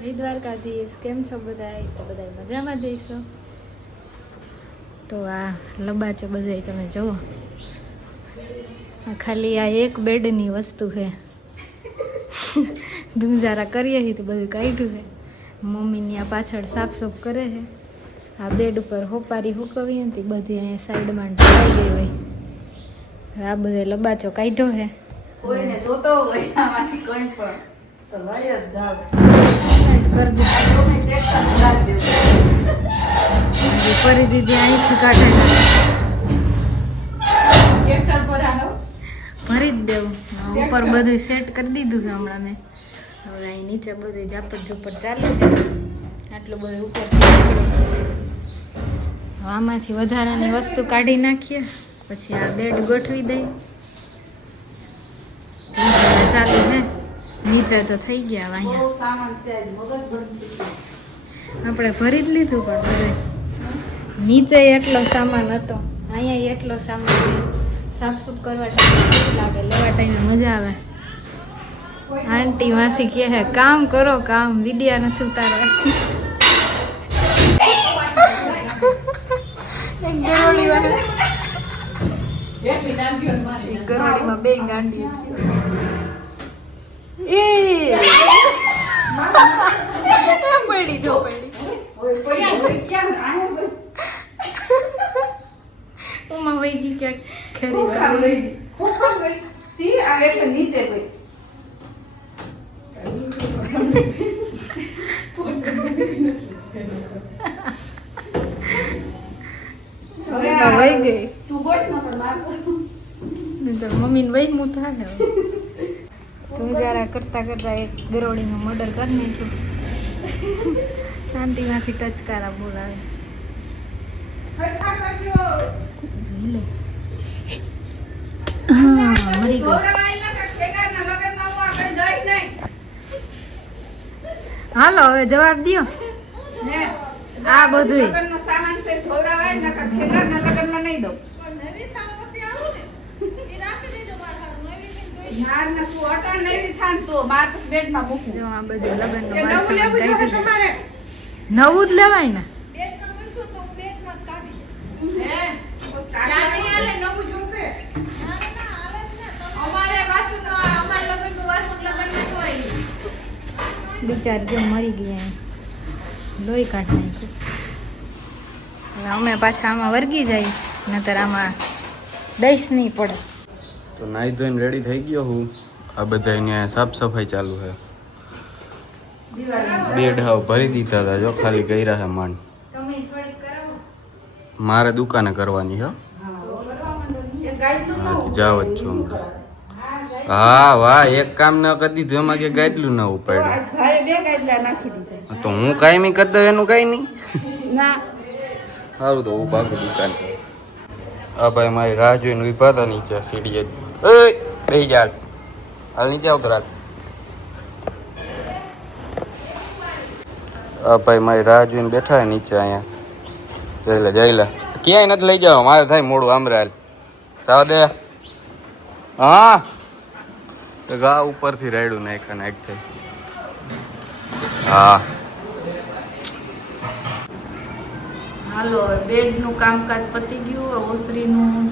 જય દ્વારકાધીશ. કેમ છો બધા તો બધા મજામાં જઈશો? તો આ લબાચો બધા તમે જુઓ. આ ખાલી આ એક બેડની વસ્તુ છે ધૂમઝારા કરીએ છીએ તો બધું કાઢ્યું છે મમ્મીની આ પાછળ સાફ સૂફ કરે છે આ બેડ ઉપર હોપારી હુકવી હતી બધી અહીંયા સાઈડમાં ઢોળાઈ ગઈ હોય. આ બધે લબાચો કાઢ્યો છે કોઈને જોતો હોય આમાંથી પણ. તો લઈ જ જાવ ફરી દીધી અહીંથી કાઢે ભરી જ દેવું. ઉપર બધું સેટ કરી દીધું છે હમણાં મેં. હવે અહીં નીચે બધું ઝાપટ ઝુપટ ચાલી આટલું બધું ઉપર આમાંથી વધારાની વસ્તુ કાઢી નાખીએ. પછી આ બેડ ગોઠવી દઈએ. ચાલુ છે. નીચે તો થઈ ગયા હવે અહીંયા બહુ સામાન છે આજ મગજ બનતી આપણે ભરી જ લીધું પણ બધું નીચે એટલો સામાન હતો અહીંયા એટલો સામાન. સાફ સૂફ કરવા ટાઈમ લાગે? લેવા ટાઈમે મજા આવે. આંટી માંથી કહે હે કામ કરો કામ. વિડિયા નથી ઉતારવા ગરોડીમાં બે ગાંડી છે એ પડી જો પડી હવે પડી હવે ક્યાં આયા ભાઈ ઉમા વહી ગઈ ક્યાંક ખોખામ લઈ ગઈ. ગઈ. તી આ એટલે નીચે ગઈ. વહી ગઈ. તું ગોત ન પણ માર નહીંતર મમ્મીને વહી મું થાય તું જરા કરતા કરતા એક ગરોળીનું મર્ડર કરી નાખ્યું. શાંતિમાંથી ટચકારા બોલાવે. જોઈ લે. મરી ગઈ. હાલો હવે જવાબ દો ને આ બધું લગનનો જ લેવાય ને? ખેગારના બિચારી જો મરી ગયા લોહી કાઢ નાખ્યું અમે પાછા આમાં વર્ગી જાય નતર આમાં દઈશ નહીં પડે. તો નાહી ધોઈને રેડી થઈ ગયો હું. આ બધા અહીંયા સાફ સફાઈ ચાલુ છે. બેડ હાવ ભરી દીધા હતા જો ખાલી કર્યા છે માંડ. કરાવો મારે દુકાને કરવાની છે. જાવ જ છું. હમણાં હા વાહ એક કામ ન કરી દીધું એમાં કે ગાયટલું ના ઉપાડ્યું. તો હું કાંઈ કરી દઉં એનું કાંઈ નહીં? સારું તો હું ભાગું દુકાન હા ભાઈ મારી રાહ જોઈને ઊભા હતા નીચે સીડીએ. એ બે જાલ હાલ. નીચે આવતો રાખ હા ભાઈ મારી રાહ જોઈને બેઠા નીચે અહીંયા. જઈલા જઈલા ક્યાંય નથી લઈ જવા મારે થાય મોડું આમરાલ તાવ દે. હા? ગા ઉપરથી રાયડું નાખ્યા નાખ થઈ હા. હાલો બેડનું કામકાજ પતી ગયું ઓસરીનું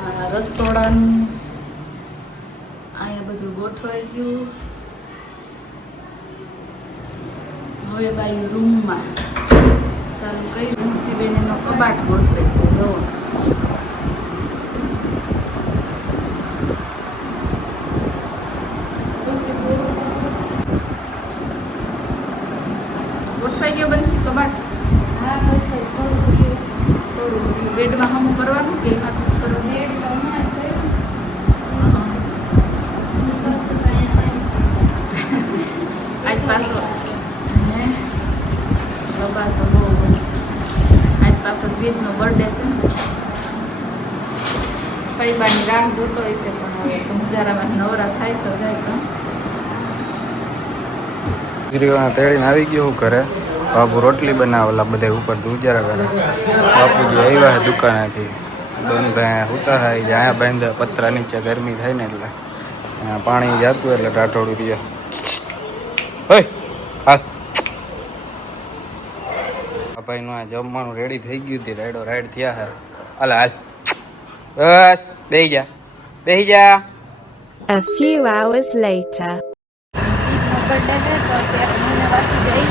આ રસોડાનું, અહીંયા બધું ગોઠવાઈ ગયું. હવે બાઈ રૂમમાં ચાલુ કરી બેન એનો કબાટ ગોઠવે છે જો બંસી કબાટ હા બસ થોડું ઘડ્યું થોડું ઘડ્યું બેડમાં હમું કરવાનું કે એમાં કરવાનું? બેડ તો હમણાં જ કર્યું. આજ પાછો. હે? રબાચો બહુ આજ પાછો દ્વિજનો બર્થડે છે ને. ફઈબાની રાહ જોતો હશે પણ હવે તો મુજારામાં નવરા થાય તો જાય તો આવી ગયો હું ઘરે. બાપુ રોટલી બનાવેલા બધા ઉપર ઉજારા કરે. બાપુજી આવ્યા છે દુકાનેથી. બંધ ભાઈ હુતા થાય જ્યાં બાંધ્યા પતરા નીચે ગરમી થાય ને એટલે. પાણી જતું એટલે ટાટોડું રહ્યા. હોય હા ભાઈનું આ જમવાનું રેડી થઈ ગયું હતી રાઈડો રાઈડ થયા હે હાલ હાલ. બસ બેહી જા. બેહી જા. A few hours later. Birthday છે તો અત્યારે મને વાસુ જઈ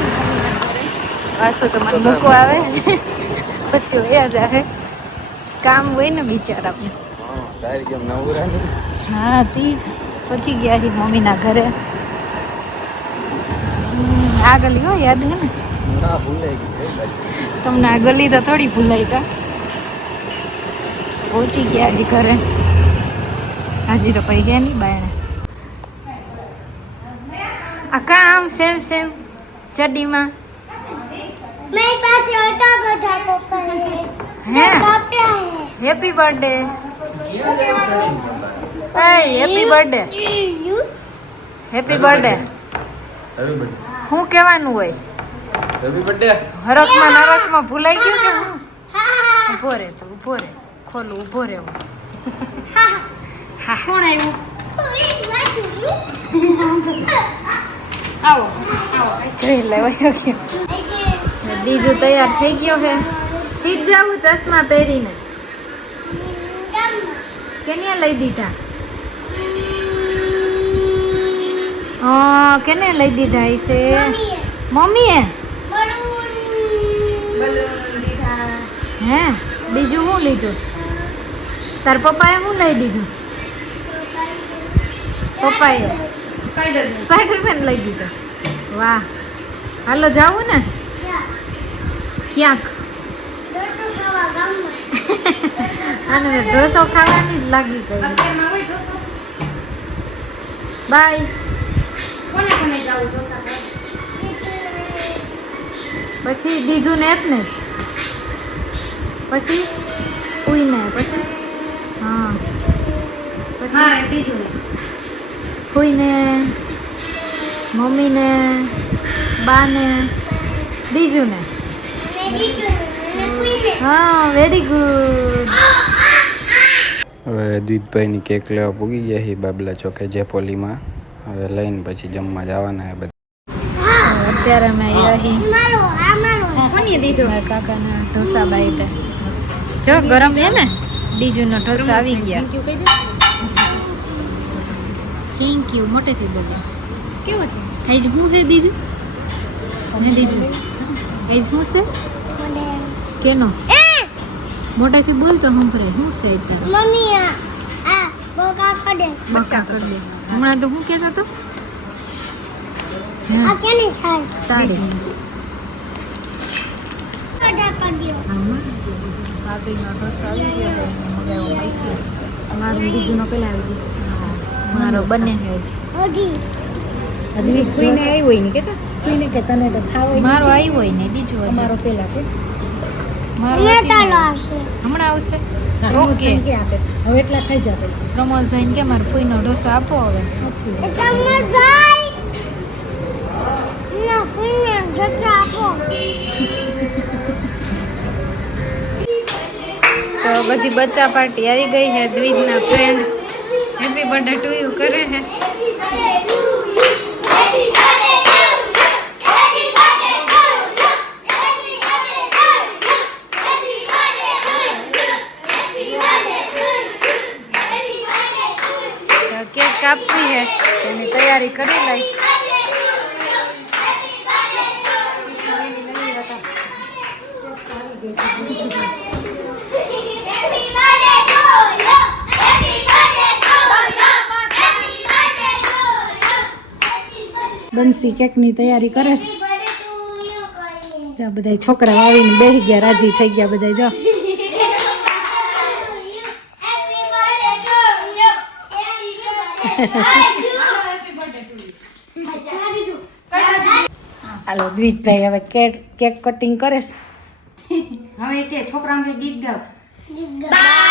વાસુ તો મને મૂકવા આવે. પછી વયા જાય કામ હોય ને બિચારાને તારી કેમ નવરા નથી હા તી પછી ગયા છે મમ્મીના ઘરે. હમ, આ ગલી હો યાદ હે ને? ના ભૂલાઈ ગઈ કઈ બાજુ તમને આ ગલી તો થોડી ભૂલાઈ કા પહોંચી ગયા છે ઘરે. હજી તો કઈ ગયા નહીં બાયણે. આ કામ સેમ સેમ. ચડ્ડીમાં. मेरे पास छोटा बड़ा कपड़ा है હે कपड़ा है happy birthday A happy birthday you happy birthday happy birthday શું કહેવાનું હોય હેપી બર્થડે હરખમાં નરખમાં ભૂલાઈ ગયું કે હું हाँ ઊભો રે તો ઊભો રે ખોલું ઊભો રે હું કોણ આવ્યું આવો આવો જોઈ લેવાયો કે બીજું તૈયાર થઈ ગયો છે સીધ જાવું ચશ્મા પહેરીને. કેને લઈ દીધા? હા કેને લઈ દીધા હશે મમ્મીએ? હે બીજું શું લીધું? તાર પપ્પાએ શું લઈ દીધું? પપ્પાએ? સ્પાઈડરમેન લઈ દીધો. વાહ. હાલો જાવું ને? ક્યાંક? અને ઢોસો ખાવાની જ લાગી ગઈ. બાય. કોને કોને જાવું ઢોસા પછી બીજું ને. જ ને પછી? ઉઈને પછી હા પછી બીજું ને ફૂઈને મમ્મીને બાને બીજું ને હા વેરી ગુડ હવે દ્વિતભાઈની કેક લેવા પૂગી ગયા છે બાબલા ચોકે જેપોલીમાં. હવે લઈને પછી જમવા જવાના છે બધા. અત્યારે દીધું કાકાના ઢોસા બાઈટ? જો ગરમ છે ને? બીજુનો ઢોસા આવી ગયા. થેન્ક યુ મોટેથી બોલ્યા કેવો છે? હેજ હું છે દીજું? હે દીજું. હેજ હું છે? કેનો? મોટાથી બોલ તો હંભરે શું છે અત્યારે? મમ્મી આ બકા પડે. બકા પડે. હમણાં તો હું કહેતો તો આ કેની સાઈઝ તારી. મારો બીજુનો પેલા આવી ગયો. આવ્યો ને કે તને તો ખાવ મારો આવ્યો ને બીજો મારો પેલા કે હમણાં આવશે ઓકે હવે એટલા ખાઈ જાવ પ્રમોદ ભાઈને કે મારે પૂઈનો ઢોસો આપો હવે પ્રમોદ ભાઈ ના પૂઈને ઢોસો આપો તો બધી બચ્ચા પાર્ટી આવી ગઈ છે દ્વિજના friend happy birthday to you કરે છે કેક છે એની તૈયારી કરી લઈ. બંસી કેકની તૈયારી કરે છે. બધા છોકરા આવીને બેસી ગયા, રાજી થઈ ગયા બધા જો. હાલો દ્વિજભાઈ હવે કેક કેક કટિંગ કરે છે. હવે તે છોકરાને ગીત ગાવ. ગીત બર્થડે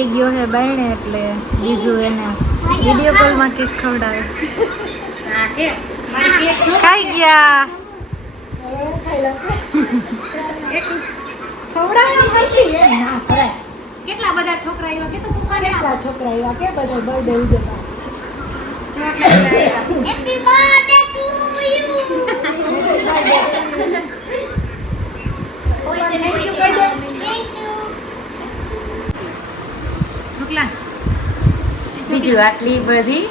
ભાઈ ગયો હે બાયણે એટલે બીજું એને વીડિયો કોલમાં કેક ખવડાવે. હા કે મારી કેક જો ખાઈ ગયા કેટલા બધા છોકરા આવ્યા કે તો પપ્પાને કેટલા છોકરા આવ્યા કે બધા બર્થડે ઉજવવા કેટલા બધા આવ્યા happy birthday to you thank you કહી દે થેન્ક યુ ઢોકલા બીજું આટલી બધી?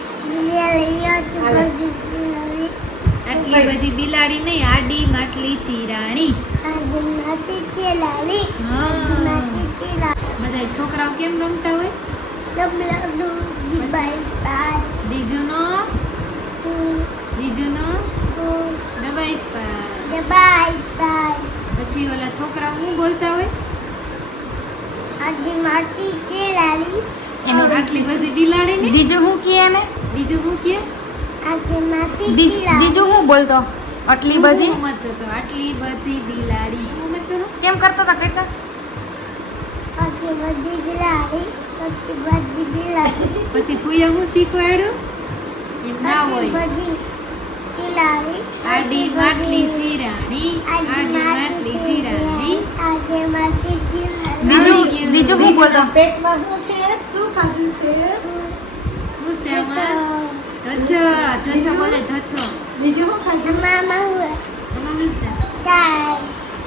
આટલી બધી બિલાડી નહીં આડી માટલી ચીરાણી. બધા છોકરાઓ કેમ રમતા હોય? બીજુનો બીજુનો દબાઈશ પાસ. પછી ઓલા છોકરાઓ શું બોલતા હોય? આટલી બધી બિલાડી ને? બીજું હું કીએ ને બીજું શું કે? બીજું હું બોલતો? આટલી બધી? હું મતતો તો આટલી બધી બિલાડી. હું મતતો તો કરતા આટલી બધી બિલાડી આટલી બધી બિલાડી. પછી કોઈ હું શીખવાડ્યું એમ ના હોય. આડી માટલી ચીરાણી આડી માટલી ચીરાણી બીજું બીજું હું બોલો? પેટમાં શું છે? શું ખાધું છે? હું સેમા આમાં ધચ્છો ધચ્છો બોલે ધચ્છો બીજું હું ખાધું? આમાં શું છે?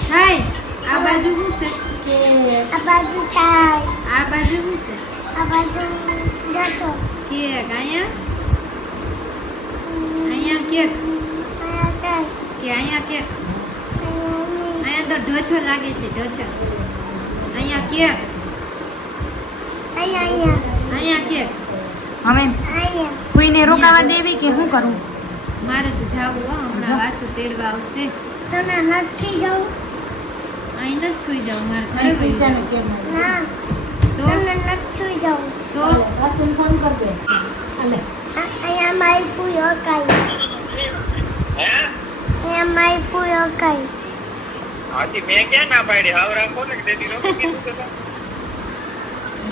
છાઈસ આ બાજુ હું છે? કે આ બાજુ શું છે? કેક અહીંયા અહીંયા કેક? કે અહીંયા કેક? અહીંયા તો ઢોછો લાગે છે ઢોછો અહીંયા કેક? અહીંયા કેક? હવે કોઈને રોકાવા દેવી કે શું કરું? મારે તો જાવું હો હમણાં વાસુ તેડવા આવશે. અહીં નથી સુઈ જાવ મારે ઘરે સુઈ જાવ કેમ તો? તો? વાસુ ફોન કર દે. હાલે. અહીંયા મારી ફૂઈ હે અહીંયા મારી ફૂઈ અકાઈ હાજી મેં ક્યાં ના પાડી હાવ રાખો ને કે તેથી રોકી કીધું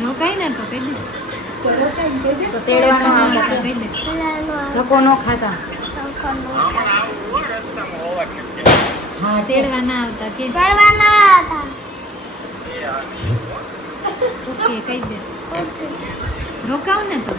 રોકાઈ ને તો કહી દે તો રોકાઈને કહી દે તો તેડવાનો હા, આવે કહી દે ધક્કો ન ખાતા હો તેડવા ના આવતા કે ઓકે કહી દે રોકાવ ને તો